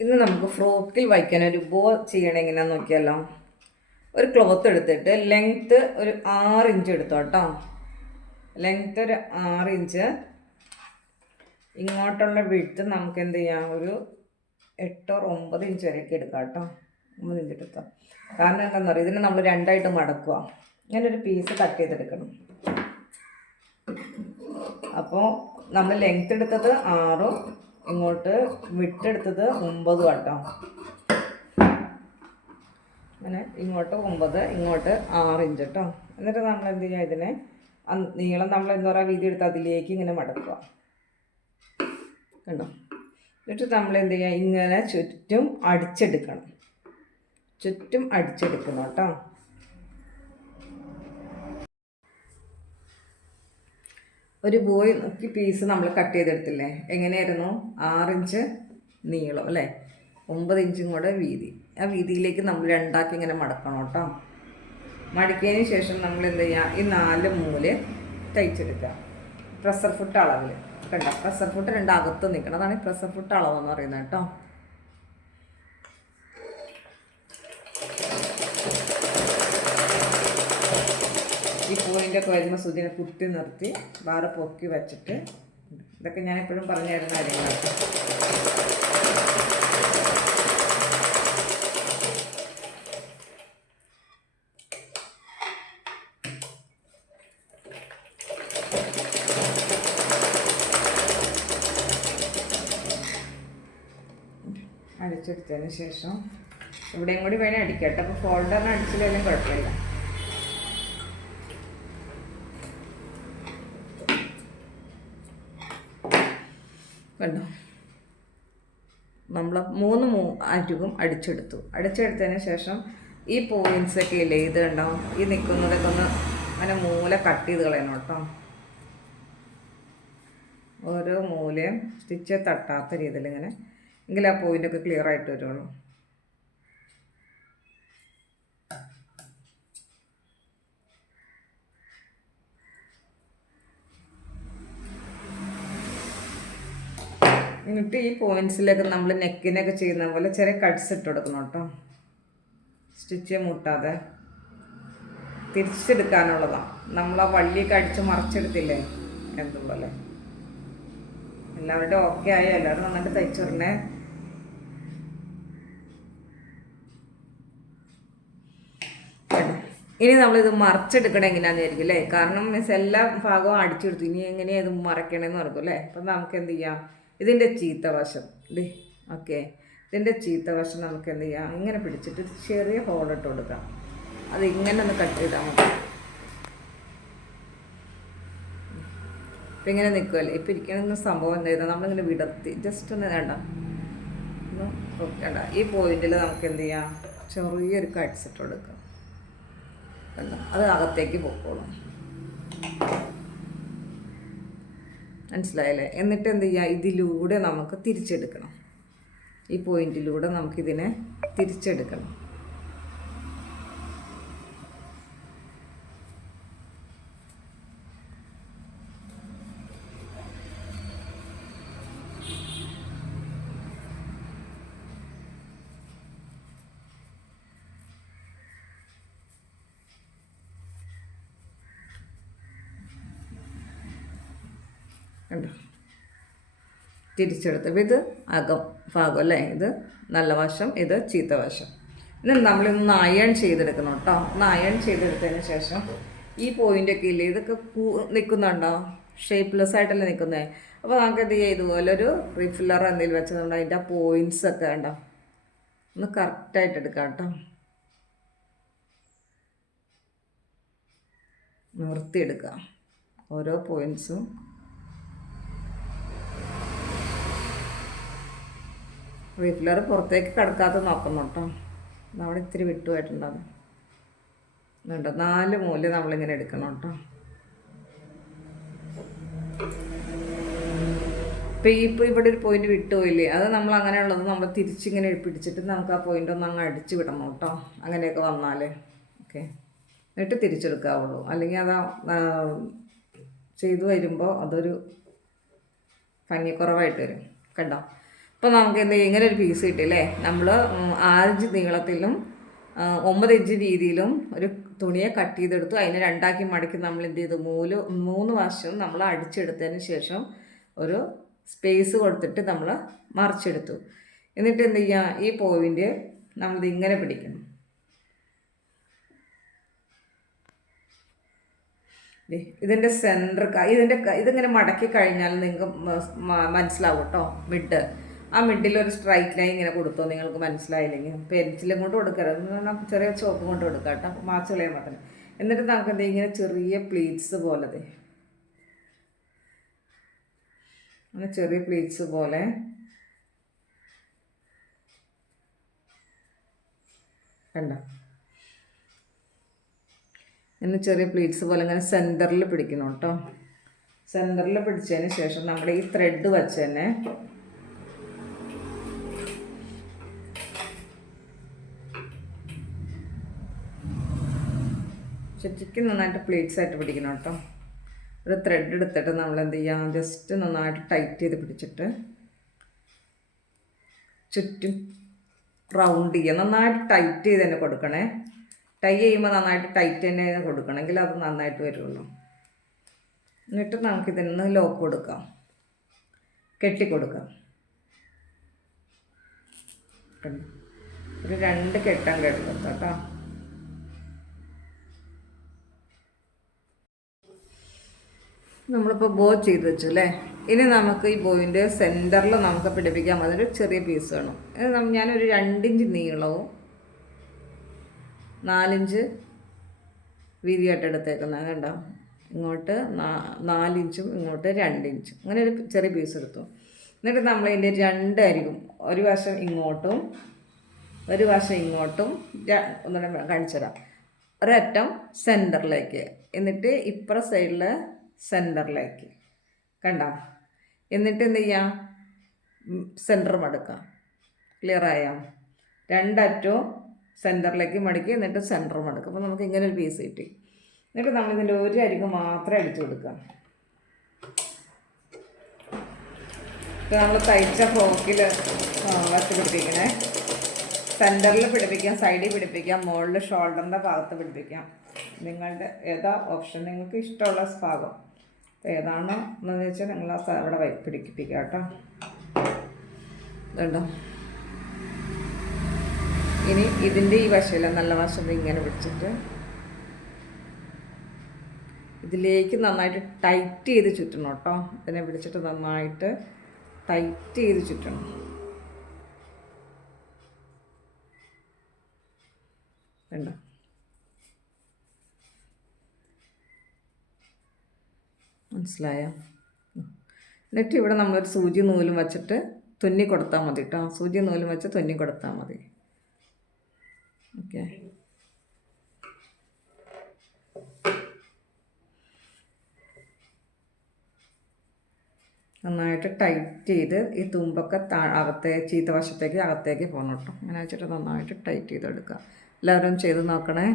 ഇന്ന് നമുക്ക് ഫ്രോക്കിൽ വയ്ക്കാൻ ഒരു ബോ ചെയ്യണം എങ്ങനെയാന്ന് നോക്കിയാലോ. ഒരു ക്ലോത്ത് എടുത്തിട്ട് ലെങ്ത്ത് ഒരു 6 ഇഞ്ച് എടുത്തോ കേട്ടോ. ലെങ്ത്ത് ഒരു 6 ഇഞ്ച്. ഇങ്ങോട്ടുള്ള വിഡ്ത്ത് നമുക്ക് എന്ത് ചെയ്യാം, ഒരു 8 or 9 ഇഞ്ച് വരെയൊക്കെ എടുക്കാം കേട്ടോ. 9 ഇഞ്ച് എടുത്തോ. കാരണം എന്താണെന്ന് പറയുക, ഇതിനെ നമ്മൾ രണ്ടായിട്ട് മടക്കുക. ഇങ്ങനെ ഒരു പീസ് കട്ട് ചെയ്തെടുക്കണം. അപ്പോൾ നമ്മൾ ലെങ്ത്ത് എടുത്തത് 6, ഇങ്ങോട്ട് വിട്ടെടുത്തത് 9 കേട്ടോ. അങ്ങനെ ഇങ്ങോട്ട് 9, ഇങ്ങോട്ട് 6 ഇഞ്ച് കേട്ടോ. എന്നിട്ട് നമ്മൾ എന്ത് ചെയ്യുക, ഇതിനെ നീളം നമ്മൾ എന്താ പറയുക വീതി എടുത്ത് അതിലേക്ക് ഇങ്ങനെ മടക്കുക കണ്ടോ. എന്നിട്ട് നമ്മൾ എന്ത് ചെയ്യുക, ഇങ്ങനെ ചുറ്റും അടിച്ചെടുക്കണം. ചുറ്റും അടിച്ചെടുക്കണം കേട്ടോ. ഒരു ബോയ് നോക്കി പീസ് നമ്മൾ കട്ട് ചെയ്തെടുത്തില്ലേ, എങ്ങനെയായിരുന്നു? 6 ഇഞ്ച് നീളം അല്ലേ, 9 ഇഞ്ചും കൂടെ വീതി. ആ വീതിയിലേക്ക് നമ്മൾ രണ്ടാക്കി ഇങ്ങനെ മടക്കണം കേട്ടോ. മടക്കിയതിന് ശേഷം നമ്മൾ എന്ത് ചെയ്യുക, ഈ 4 മൂല തയ്ച്ചെടുക്കുക. പ്രഷർ ഫുട്ട് അളവിൽ കണ്ടോ. പ്രഷർ ഫുട്ട് രണ്ടകത്ത് നിൽക്കണം, അതാണ് പ്രഷർ ഫുട്ട് അളവെന്ന് പറയുന്നത് കേട്ടോ. ഈ പോയിൻ്റൊക്കെ വരുമ്പോൾ സൂചിനെ കുത്തി നിർത്തി വേറെ പൊക്കി വെച്ചിട്ട്, ഇതൊക്കെ ഞാൻ എപ്പോഴും പറഞ്ഞു തരുന്ന കാര്യങ്ങളാണ്. അടിച്ചെടുത്തതിന് ശേഷം ഇവിടെയും കൂടി വേണേൽ അടിക്കട്ടെ. അപ്പോൾ ഫോൾഡറിന് അടിച്ചില്ലെങ്കിലും കുഴപ്പമില്ല. കണ്ടോ, നമ്മൾ 3 അരികും അടിച്ചെടുത്തതിന് ശേഷം ഈ പോയിൻറ്റ്സൊക്കെ ഇല്ലേ, ഇത് കണ്ടോ, ഈ നിൽക്കുന്നതൊക്കെ ഒന്ന് അങ്ങനെ മൂല കട്ട് ചെയ്ത് കളയണം കേട്ടോ. ഓരോ മൂലയും സ്റ്റിച്ച് തട്ടാത്ത രീതിയിൽ ഇങ്ങനെ, എങ്കിൽ ആ പോയിൻ്റൊക്കെ ക്ലിയർ ആയിട്ട് വരുള്ളൂ. എന്നിട്ട് ഈ പോയിൻറ്റ്സിലേക്ക് നമ്മൾ നെക്കിനൊക്കെ ചെയ്യുന്ന പോലെ ചെറിയ കട്ട്സ് ഇട്ട് കൊടുക്കണം കേട്ടോ. സ്റ്റിച്ച് മുട്ടാതെ തിരിച്ചെടുക്കാനുള്ളതാണ്. നമ്മൾ ആ വള്ളിയൊക്കെ അടിച്ച് മറിച്ചെടുത്തില്ലേ എന്തുപോലെ. എല്ലാവരുടെയും ഓക്കെ ആയി, എല്ലാവരും നന്നായിട്ട് തയ്ച്ചിടണേ. ഇനി നമ്മളിത് മറിച്ചെടുക്കണം എങ്ങനെയാണെന്ന് വിചാരിക്കും അല്ലേ. കാരണം മീൻസ് എല്ലാ ഭാഗവും അടിച്ചെടുത്തു, ഇനി എങ്ങനെയാണ് ഇത് മറക്കണമെന്ന് പറയും അല്ലേ. അപ്പം നമുക്ക് എന്ത് ചെയ്യാം, ഇതിൻ്റെ ചീത്ത വശം ഇതേ ഓക്കെ, ഇതിൻ്റെ ചീത്ത വശം നമുക്ക് എന്ത് ചെയ്യാം, ഇങ്ങനെ പിടിച്ചിട്ട് ചെറിയ ഹോളിട്ട് കൊടുക്കാം. അത് ഇങ്ങനെ ഒന്ന് കട്ട് ചെയ്താൽ മതി. ഇപ്പം ഇങ്ങനെ നിൽക്കുമല്ലേ. ഇപ്പം ഇരിക്കണമെന്ന സംഭവം എന്താ ചെയ്താൽ നമ്മളിങ്ങനെ വിടർത്തി ജസ്റ്റ് ഒന്ന് വേണ്ട ഒന്ന് നോക്കണ്ട. ഈ പോയിന്റിൽ നമുക്ക് എന്ത് ചെയ്യാം, ചെറിയൊരു കട്ട്സ് ഇട്ട് കൊടുക്കാം. അത് അകത്തേക്ക് പൊക്കോളും, മനസ്സിലായല്ലേ. എന്നിട്ട് എന്ത് ചെയ്യുക, ഇതിലൂടെ നമുക്ക് തിരിച്ചെടുക്കണം. ഈ പോയിന്റിലൂടെ നമുക്കിതിനെ തിരിച്ചെടുക്കണം. കണ്ടോ, തിരിച്ചെടുത്ത്. ഇത് അകം ഭാഗം അല്ലേ, ഇത് നല്ല വശം, ഇത് ചീത്ത വശം. എന്നിട്ട് നമ്മളിന്ന് അയൺ ചെയ്തെടുക്കണം കേട്ടോ. ഒന്ന് അയൺ ചെയ്തെടുത്തതിന് ശേഷം ഈ പോയിൻ്റൊക്കെ ഇല്ലേ, ഇതൊക്കെ നിൽക്കുന്നുണ്ടോ, ഷേപ്പ്ലെസ് ആയിട്ടല്ലേ നിൽക്കുന്നത്. അപ്പോൾ നമുക്ക് എന്ത് ചെയ്യുക, ഇതുപോലെ ഒരു റിഫില്ലറോ എന്തെങ്കിലും വെച്ചതുകൊണ്ട് അതിൻ്റെ ആ പോയിൻറ്റ്സൊക്കെ ഉണ്ടോ ഒന്ന് കറക്റ്റായിട്ട് എടുക്കാം കേട്ടോ. നിർത്തിയെടുക്കാം ഓരോ പോയിൻറ്റ്സും. റിഫില്ലർ പുറത്തേക്ക് കിടക്കാത്ത നോക്കണം കേട്ടോ. അവിടെ ഇത്തിരി വിട്ടുപോയിട്ടുണ്ടാകും. കേട്ടോ, 4 മൂല നമ്മളിങ്ങനെ എടുക്കണം കേട്ടോ. ഇപ്പം ഇവിടെ ഒരു പോയിന്റ് വിട്ടുപോയില്ലേ, അത് നമ്മൾ അങ്ങനെയുള്ളത് നമ്മൾ തിരിച്ചിങ്ങനെ പിടിച്ചിട്ട് നമുക്ക് ആ പോയിന്റ് ഒന്ന് അങ്ങ് അടിച്ച് വിടണം കേട്ടോ. അങ്ങനെയൊക്കെ വന്നാൽ ഓക്കെ, എന്നിട്ട് തിരിച്ചെടുക്കാവുള്ളൂ. അല്ലെങ്കിൽ അതാ ചെയ്തു വരുമ്പോൾ അതൊരു ഭംഗിക്കുറവായിട്ട് വരും കണ്ടോ. അപ്പോൾ നമുക്ക് എന്ത് ചെയ്യും, ഇങ്ങനെ ഒരു പീസ് കിട്ടില്ലേ. നമ്മൾ 6 ഇഞ്ച് നീളത്തിലും 9 ഇഞ്ച് വീതിയിലും ഒരു തുണിയെ കട്ട് ചെയ്തെടുത്തു. അതിനെ രണ്ടാക്കി മടക്കി നമ്മൾ എന്ത് ചെയ്തു, 3 വശവും നമ്മൾ അടിച്ചെടുത്തതിന് ശേഷം ഒരു സ്പേസ് കൊടുത്തിട്ട് നമ്മൾ മറിച്ചെടുത്തു. എന്നിട്ട് എന്ത് ചെയ്യുക, ഈ പോയിൻ്റ് നമ്മളിത് ഇങ്ങനെ പിടിക്കണം. ഇതിൻ്റെ സെൻറ്റർ ഇതിങ്ങനെ മടക്കി കഴിഞ്ഞാൽ നിങ്ങൾക്ക് മനസ്സിലാവും കേട്ടോ. മിഡ്, ആ മിഡിലൊരു സ്ട്രൈറ്റ് ലൈൻ ഇങ്ങനെ കൊടുത്തോ. നിങ്ങൾക്ക് മനസ്സിലായില്ലെങ്കിൽ പെൻസിലും കൊണ്ട് കൊടുക്കരുത്, ചെറിയ ചോപ്പ് കൊണ്ട് കൊടുക്കുക കേട്ടോ, മാച്ച് കളയാൻ മാത്രം. എന്നിട്ട് നമുക്ക് എന്ത് ഇങ്ങനെ ചെറിയ പ്ലീറ്റ്സ് പോലെ, അങ്ങനെ ചെറിയ പ്ലീറ്റ്സ് പോലെ കണ്ടോ, ഇങ്ങനെ ചെറിയ പ്ലീറ്റ്സ് പോലെ ഇങ്ങനെ സെൻറ്ററിൽ പിടിക്കണം കേട്ടോ. സെൻറ്ററിൽ പിടിച്ചതിന് ശേഷം നമ്മുടെ ഈ ത്രെഡ് വെച്ച് തന്നെ ചുറ്റിക്ക് നന്നായിട്ട് പ്ലീറ്റ്സ് ആയിട്ട് പിടിക്കണം കേട്ടോ. ഒരു ത്രെഡ് എടുത്തിട്ട് നമ്മൾ എന്ത് ചെയ്യാം, ജസ്റ്റ് നന്നായിട്ട് ടൈറ്റ് ചെയ്ത് പിടിച്ചിട്ട് ചുറ്റും റൗണ്ട് ചെയ്യുക. നന്നായിട്ട് ടൈറ്റ് ചെയ്ത് തന്നെ കൊടുക്കണേ. ടൈ ചെയ്യുമ്പോൾ നന്നായിട്ട് ടൈറ്റ് തന്നെ കൊടുക്കണമെങ്കിൽ അത് നന്നായിട്ട് വരുള്ളൂ. എന്നിട്ട് നമുക്കിതിന് ലോക്ക് കൊടുക്കാം, കെട്ടിക്കൊടുക്കാം. ഒരു 2 കെട്ടാൻ കെട്ടും കേട്ടോ. നമ്മളിപ്പോൾ ബോ ചെയ്ത് വെച്ചു അല്ലേ. ഇനി നമുക്ക് ഈ ബോയിൻ്റെ സെൻറ്ററിൽ നമുക്ക് പിടിപ്പിക്കാൻ മതി ഒരു ചെറിയ പീസ് വേണം. ഞാനൊരു 2 ഇഞ്ച് നീളവും 4 ഇഞ്ച് വീതിയായിട്ട് എടുത്തേക്കുന്നത് കണ്ടോ. ഇങ്ങോട്ട് 4 ഇഞ്ചും ഇങ്ങോട്ട് 2 ഇഞ്ചും, അങ്ങനെ ഒരു ചെറിയ പീസ് എടുത്തു. എന്നിട്ട് നമ്മൾ ഇതിൻ്റെ 2 അരികും, ഒരു വശം ഇങ്ങോട്ടും ഒരു വശം ഇങ്ങോട്ടും, ഒന്നുകൂടെ കാണിച്ചു തരാം. ഒരറ്റം സെൻറ്ററിലേക്ക്, എന്നിട്ട് ഇപ്പുറ സൈഡിൽ സെൻറ്ററിലേക്ക് കണ്ടോ. എന്നിട്ട് എന്ത് ചെയ്യാം, സെൻറ്റർ മടക്കാം. ക്ലിയറായോ? 2 അറ്റവും സെൻറ്ററിലേക്ക് മടക്കി എന്നിട്ട് സെൻറ്റർ മടക്കും. അപ്പോൾ നമുക്ക് ഇങ്ങനെ ഒരു പീസ് കിട്ടി. എന്നിട്ട് നമ്മളിതിൻ്റെ ഒരു അരികു മാത്രമേ അടിച്ചു കൊടുക്കാം. ഇപ്പോൾ നമ്മൾ തയ്ച്ച ഫ്രോക്കിൽ വച്ച് പിടിപ്പിക്കണേ. സെൻറ്ററിൽ പിടിപ്പിക്കാം, സൈഡിൽ പിടിപ്പിക്കാം, മുകളിൽ ഷോൾഡറിൻ്റെ ഭാഗത്ത് പിടിപ്പിക്കാം. നിങ്ങളുടെ ഏതാ ഓപ്ഷൻ, നിങ്ങൾക്ക് ഇഷ്ടമുള്ള ഭാഗം ഏതാണോ എന്ന് വെച്ചാൽ നിങ്ങൾ അവിടെ പിടിപ്പിക്കുക കേട്ടോ. ഇതുണ്ടോ. ഇനി ഇതിൻ്റെ ഈ വശമില്ല, നല്ല വശം ഇങ്ങനെ പിടിച്ചിട്ട് ഇതിലേക്ക് നന്നായിട്ട് ടൈറ്റ് ചെയ്ത് ചുറ്റണം കേട്ടോ. ഇതിനെ പിടിച്ചിട്ട് നന്നായിട്ട് ടൈറ്റ് ചെയ്ത് ചുറ്റണം. കണ്ടോ. മനസ്സിലായോ? എന്നിട്ട് ഇവിടെ നമ്മളൊരു സൂചി നൂലും വെച്ചിട്ട് തുന്നി കൊടുത്താൽ മതി കേട്ടോ. സൂചി നൂലും വെച്ച് തുന്നി കൊടുത്താൽ മതി. ഓക്കെ. നന്നായിട്ട് ടൈറ്റ് ചെയ്ത് ഈ തുമ്പൊക്കെ ചീത്ത വശത്തേക്ക് അകത്തേക്ക് പോകണം കേട്ടോ. അങ്ങനെ വെച്ചിട്ട് നന്നായിട്ട് ടൈറ്റ് ചെയ്തെടുക്കുക. എല്ലാവരും ചെയ്ത് നോക്കണേ.